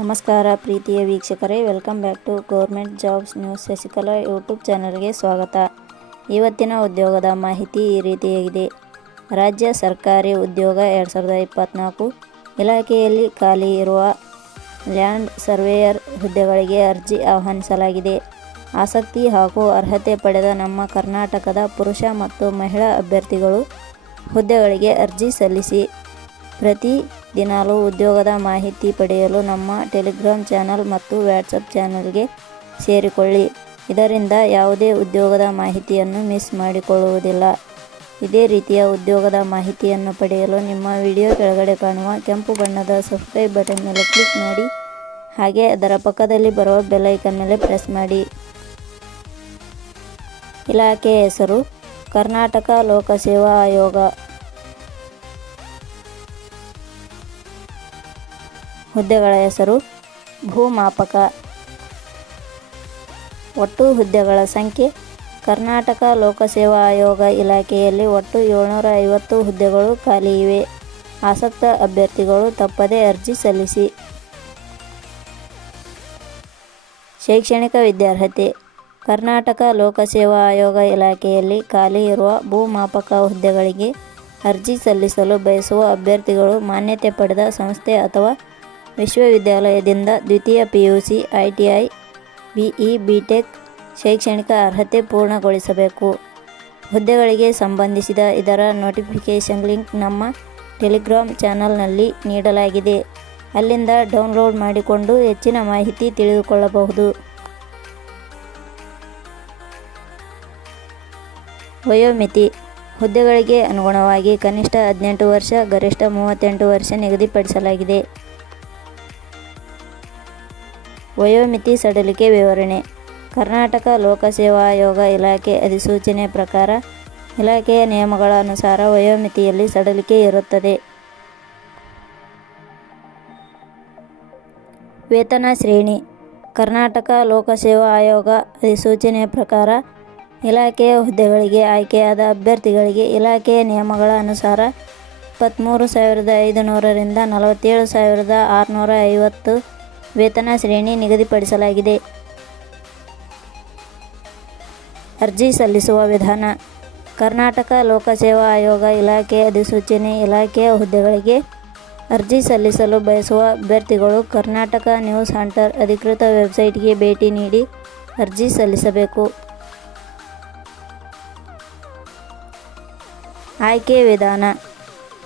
ನಮಸ್ಕಾರ ಪ್ರೀತಿಯ ವೀಕ್ಷಕರೇ welcome back to government jobs news Shashikala YouTube ಚಾನಲ್ಗೆ ಸ್ವಾಗತ. ಇವತ್ತಿನ ಉದ್ಯೋಗದ ಮಾಹಿತಿ ಈ ರೀತಿಯಾಗಿದೆ. ರಾಜ್ಯ ಸರ್ಕಾರಿ ಉದ್ಯೋಗ ಎರಡು ಸಾವಿರದ ಇಪ್ಪತ್ತ್ನಾಲ್ಕು ಇಲಾಖೆಯಲ್ಲಿ ಖಾಲಿ ಇರುವ ಲ್ಯಾಂಡ್ ಸರ್ವೇಯರ್ ಹುದ್ದೆಗಳಿಗೆ ಅರ್ಜಿ ಆಹ್ವಾನಿಸಲಾಗಿದೆ. ಆಸಕ್ತಿ ಹಾಗೂ ಅರ್ಹತೆ ಪಡೆದ ನಮ್ಮ ಕರ್ನಾಟಕದ ಪುರುಷ ಮತ್ತು ಮಹಿಳಾ ಅಭ್ಯರ್ಥಿಗಳು ಹುದ್ದೆಗಳಿಗೆ ಅರ್ಜಿ ಸಲ್ಲಿಸಿ ಪ್ರತಿ ದಿನಾಲೂ ಉದ್ಯೋಗದ ಮಾಹಿತಿ ಪಡೆಯಲು ನಮ್ಮ ಟೆಲಿಗ್ರಾಮ್ ಚಾನಲ್ ಮತ್ತು ವ್ಯಾಟ್ಸಪ್ ಚಾನಲ್ಗೆ ಸೇರಿಕೊಳ್ಳಿ. ಇದರಿಂದ ಯಾವುದೇ ಉದ್ಯೋಗದ ಮಾಹಿತಿಯನ್ನು ಮಿಸ್ ಮಾಡಿಕೊಳ್ಳುವುದಿಲ್ಲ. ಇದೇ ರೀತಿಯ ಉದ್ಯೋಗದ ಮಾಹಿತಿಯನ್ನು ಪಡೆಯಲು ನಿಮ್ಮ ವಿಡಿಯೋ ಕೆಳಗಡೆ ಕಾಣುವ ಕೆಂಪು ಬಣ್ಣದ ಸಬ್ಸ್ಕ್ರೈಬ್ ಬಟನ್ ಮೇಲೆ ಕ್ಲಿಕ್ ಮಾಡಿ. ಹಾಗೆ ಅದರ ಪಕ್ಕದಲ್ಲಿ ಬರುವ ಬೆಲ್ಲೈಕನ್ ಮೇಲೆ ಪ್ರೆಸ್ ಮಾಡಿ. ಇಲಾಖೆಯ ಹೆಸರು, ಕರ್ನಾಟಕ ಲೋಕಸೇವಾ ಆಯೋಗ. ಹುದ್ದೆಗಳ ಹೆಸರು ಭೂಮಾಪಕ. ಒಟ್ಟು ಹುದ್ದೆಗಳ ಸಂಖ್ಯೆ ಕರ್ನಾಟಕ ಲೋಕಸೇವಾ ಆಯೋಗ ಇಲಾಖೆಯಲ್ಲಿ ಒಟ್ಟು ಏಳ್ನೂರ ಐವತ್ತು ಹುದ್ದೆಗಳು ಖಾಲಿ ಇವೆ. ಆಸಕ್ತ ಅಭ್ಯರ್ಥಿಗಳು ತಪ್ಪದೇ ಅರ್ಜಿ ಸಲ್ಲಿಸಿ. ಶೈಕ್ಷಣಿಕ ವಿದ್ಯಾರ್ಹತೆ ಕರ್ನಾಟಕ ಲೋಕಸೇವಾ ಆಯೋಗ ಇಲಾಖೆಯಲ್ಲಿ ಖಾಲಿ ಇರುವ ಭೂಮಾಪಕ ಹುದ್ದೆಗಳಿಗೆ ಅರ್ಜಿ ಸಲ್ಲಿಸಲು ಬಯಸುವ ಅಭ್ಯರ್ಥಿಗಳು ಮಾನ್ಯತೆ ಪಡೆದ ಸಂಸ್ಥೆ ಅಥವಾ ವಿಶ್ವವಿದ್ಯಾಲಯದಿಂದ ದ್ವಿತೀಯ ಪಿಯುಸಿ, ಐಟಿಐ, ಬಿಇ, ಬಿಟೆಕ್ ಶೈಕ್ಷಣಿಕ ಅರ್ಹತೆ ಪೂರ್ಣಗೊಳಿಸಬೇಕು. ಹುದ್ದೆಗಳಿಗೆ ಸಂಬಂಧಿಸಿದ ಇದರ ನೋಟಿಫಿಕೇಷನ್ ಲಿಂಕ್ ನಮ್ಮ ಟೆಲಿಗ್ರಾಮ್ ಚಾನಲ್ನಲ್ಲಿ ನೀಡಲಾಗಿದೆ. ಅಲ್ಲಿಂದ ಡೌನ್ಲೋಡ್ ಮಾಡಿಕೊಂಡು ಹೆಚ್ಚಿನ ಮಾಹಿತಿ ತಿಳಿದುಕೊಳ್ಳಬಹುದು. ವಯೋಮಿತಿ. ಹುದ್ದೆಗಳಿಗೆ ಅನುಗುಣವಾಗಿ ಕನಿಷ್ಠ ಹದಿನೆಂಟು ವರ್ಷ, ಗರಿಷ್ಠ ಮೂವತ್ತೆಂಟು ವರ್ಷ ನಿಗದಿಪಡಿಸಲಾಗಿದೆ. ವಯೋಮಿತಿ ಸಡಿಲಿಕೆ ವಿವರಣೆ. ಕರ್ನಾಟಕ ಲೋಕಸೇವಾ ಆಯೋಗ ಇಲಾಖೆ ಅಧಿಸೂಚನೆ ಪ್ರಕಾರ ಇಲಾಖೆಯ ನಿಯಮಗಳ ಅನುಸಾರ ವಯೋಮಿತಿಯಲ್ಲಿ ಸಡಿಲಿಕೆ ಇರುತ್ತದೆ. ವೇತನ ಶ್ರೇಣಿ. ಕರ್ನಾಟಕ ಲೋಕಸೇವಾ ಆಯೋಗ ಅಧಿಸೂಚನೆಯ ಪ್ರಕಾರ ಇಲಾಖೆಯ ಹುದ್ದೆಗಳಿಗೆ ಆಯ್ಕೆಯಾದ ಅಭ್ಯರ್ಥಿಗಳಿಗೆ ಇಲಾಖೆಯ ನಿಯಮಗಳ ಅನುಸಾರ ಇಪ್ಪತ್ತ್ಮೂರು ಸಾವಿರದ ಐದುನೂರರಿಂದ ನಲವತ್ತೇಳು ಸಾವಿರದ ಆರುನೂರ ಐವತ್ತು ವೇತನ ಶ್ರೇಣಿ ನಿಗದಿಪಡಿಸಲಾಗಿದೆ. ಅರ್ಜಿ ಸಲ್ಲಿಸುವ ವಿಧಾನ. ಕರ್ನಾಟಕ ಲೋಕಸೇವಾ ಆಯೋಗ ಇಲಾಖೆ ಅಧಿಸೂಚನೆ ಇಲಾಖೆಯ ಹುದ್ದೆಗಳಿಗೆ ಅರ್ಜಿ ಸಲ್ಲಿಸಲು ಬಯಸುವ ಅಭ್ಯರ್ಥಿಗಳು ಕರ್ನಾಟಕ ನ್ಯೂಸ್ ಹಂಟರ್ ಅಧಿಕೃತ ವೆಬ್ಸೈಟ್ಗೆ ಭೇಟಿ ನೀಡಿ ಅರ್ಜಿ ಸಲ್ಲಿಸಬೇಕು. ಆಯ್ಕೆ ವಿಧಾನ.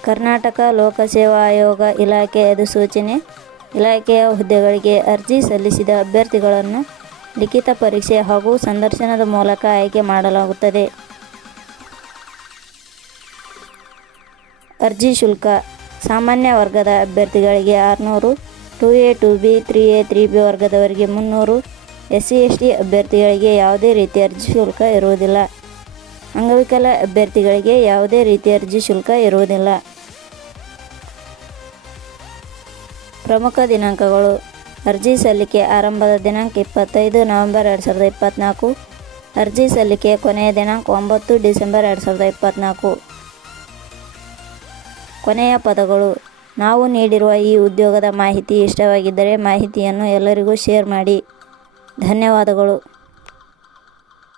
ಕರ್ನಾಟಕ ಲೋಕಸೇವಾ ಆಯೋಗ ಇಲಾಖೆ ಅಧಿಸೂಚನೆ ಇಲಾಖೆಯ ಹುದ್ದೆಗಳಿಗೆ ಅರ್ಜಿ ಸಲ್ಲಿಸಿದ ಅಭ್ಯರ್ಥಿಗಳನ್ನು ಲಿಖಿತ ಪರೀಕ್ಷೆ ಹಾಗೂ ಸಂದರ್ಶನದ ಮೂಲಕ ಆಯ್ಕೆ ಮಾಡಲಾಗುತ್ತದೆ. ಅರ್ಜಿ ಶುಲ್ಕ. ಸಾಮಾನ್ಯ ವರ್ಗದ ಅಭ್ಯರ್ಥಿಗಳಿಗೆ ಆರುನೂರು, two A, two B, three A, three B ವರ್ಗದವರಿಗೆ ಮುನ್ನೂರು ಎಸ್ ಸಿ ಎಸ್ ಟಿ ಅಭ್ಯರ್ಥಿಗಳಿಗೆ ಯಾವುದೇ ರೀತಿಯ ಅರ್ಜಿ ಶುಲ್ಕ ಇರುವುದಿಲ್ಲ. ಅಂಗವಿಕಲ ಅಭ್ಯರ್ಥಿಗಳಿಗೆ ಯಾವುದೇ ರೀತಿಯ ಅರ್ಜಿ ಶುಲ್ಕ ಇರುವುದಿಲ್ಲ. ಪ್ರಮುಖ ದಿನಾಂಕಗಳು. ಅರ್ಜಿ ಸಲ್ಲಿಕೆ ಆರಂಭದ ದಿನಾಂಕ ಇಪ್ಪತ್ತೈದು ನವೆಂಬರ್ ಎರಡು ಸಾವಿರದ ಇಪ್ಪತ್ತ್ನಾಲ್ಕು ಅರ್ಜಿ ಸಲ್ಲಿಕೆ ಕೊನೆಯ ದಿನಾಂಕ ಒಂಬತ್ತು ಡಿಸೆಂಬರ್ ಎರಡು ಸಾವಿರದ ಇಪ್ಪತ್ತ್ನಾಲ್ಕು ಕೊನೆಯ ಪದಗಳು. ನಾವು ನೀಡಿರುವ ಈ ಉದ್ಯೋಗದ ಮಾಹಿತಿ ಇಷ್ಟವಾಗಿದ್ದರೆ ಮಾಹಿತಿಯನ್ನು ಎಲ್ಲರಿಗೂ ಶೇರ್ ಮಾಡಿ. ಧನ್ಯವಾದಗಳು.